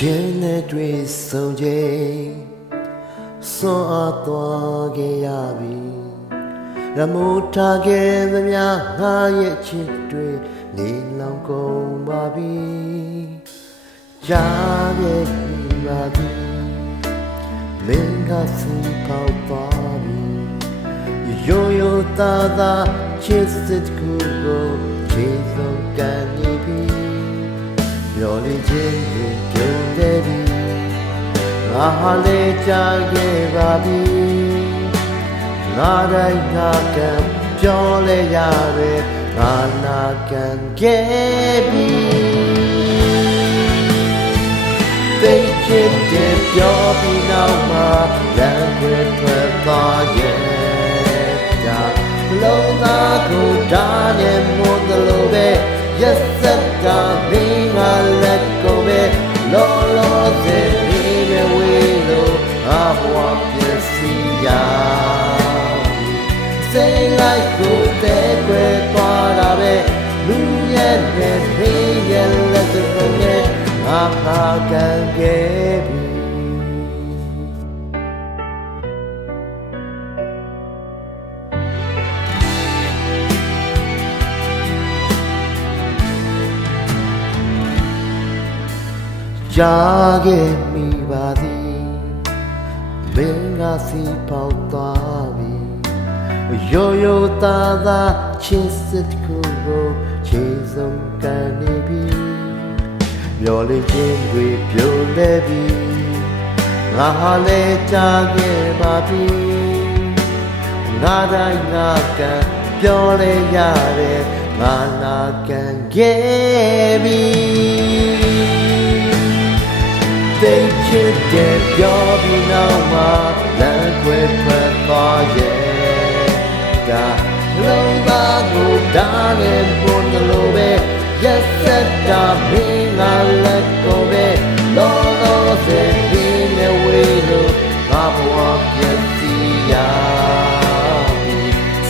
ချင်းနဲ့တွေ့ဆုံချိန်စွန့်အားသွားခဲ့ရပြီရမိုးထားခဲ့သမျှငါရဲ့ချစ်တွေနေလောင်ကုန်ပါပြီကြားခဲ့ပါပြီမင်းကစီပေါက်ပါပြီရိုးရိုးသားသားချစ်စစ်ကူကိုချေဆုံးကန်နေပြီမျော်လင့်ခြင်းတွေပြုံးနေပြီငါဟာလေကြားခဲ့ပါပြီငါတိုင်းငါကံပြောလဲရတယ်ငါနာကံခဲ့ပြီသိချစ်တဲ့ပြောပြီးနောက်မှာလမ်းခွဲထွက်သွားရဲ့ဒါလုံးသားကိုဒါနဲ့မွန်တယ်လို့ပဲရက်စက်တာမင်းကလက်ကိုပဲလောလောဆယ်နေဝေးလို့အဘွားပြည့်စီရစိတ်လိုက်ကိုတဲ့ွယ်သွားတာပဲလူရဲ့နဲ့ဖေးရဲ့လက်စုံနဲ့ငါခါကန်ခဲ့ပြီကြားခဲ့မိပါသည်မင်းကစီပေါက်သွားပြီရိုးရိုးသားသားချစ်စစ်ကိုချေဆုံးကန်နေပြီမျော်လင့်ခြင်းတွေပြုံးလဲပြီငါဟာလဲကြားခဲ့ပါပြီငါတိုင်းငါကံပြောလဲရတယ်ငါနာကံခဲ့ပြီသိချစ်တဲ့ပြောပြီးနောက်မှာလမ်းခွဲထွက်သွားရဲ့ဒါလုံးသားကိုဒါနဲ့ပုံလို့ပဲရက်စက်တာမင်းကလက်ကိုပဲလောလောဆယ်ဒီနဲ့ဝေးလို့ငါဘဝပြည့်စည်ရပြီ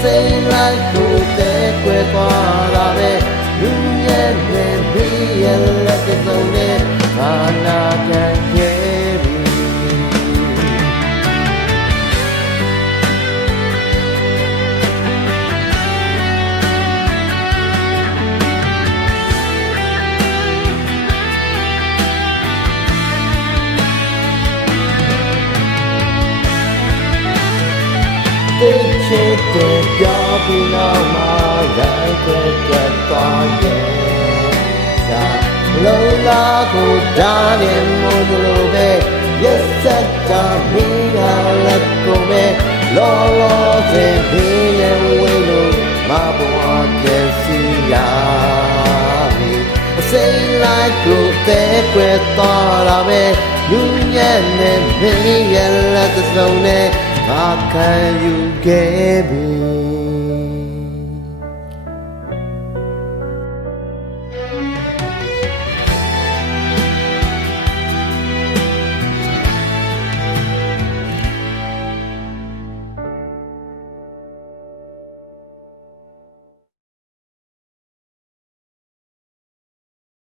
စိတ်လိုက်ကိုတဲ့ကွယ်သွားတာပဲလူရဲ့နဲ့ဒီရဲ့လက်စုံနဲ့ဘာနာကန်ခဲ့ပြီသိချစ်တဲ့ပြောပြီးနောက်မှာလိုက်ခွဲထွက်သွားရဲ့လုံးသားကိုဒါနဲ့မွန်လို့ပဲရက်စက်တာမင်းကလက်ကိုပဲလောလောဆယ်ဘင်းနဲ့ဝေးလို့မဘဝပြည့်စီရပြီအစိမ့်လိုက်ကိုတဲ့ကွယ်သွားတာပဲလူညံ့နဲ့မင်းရဲ့လက်စုံနဲ့ငါခံယူခဲ့ပြီ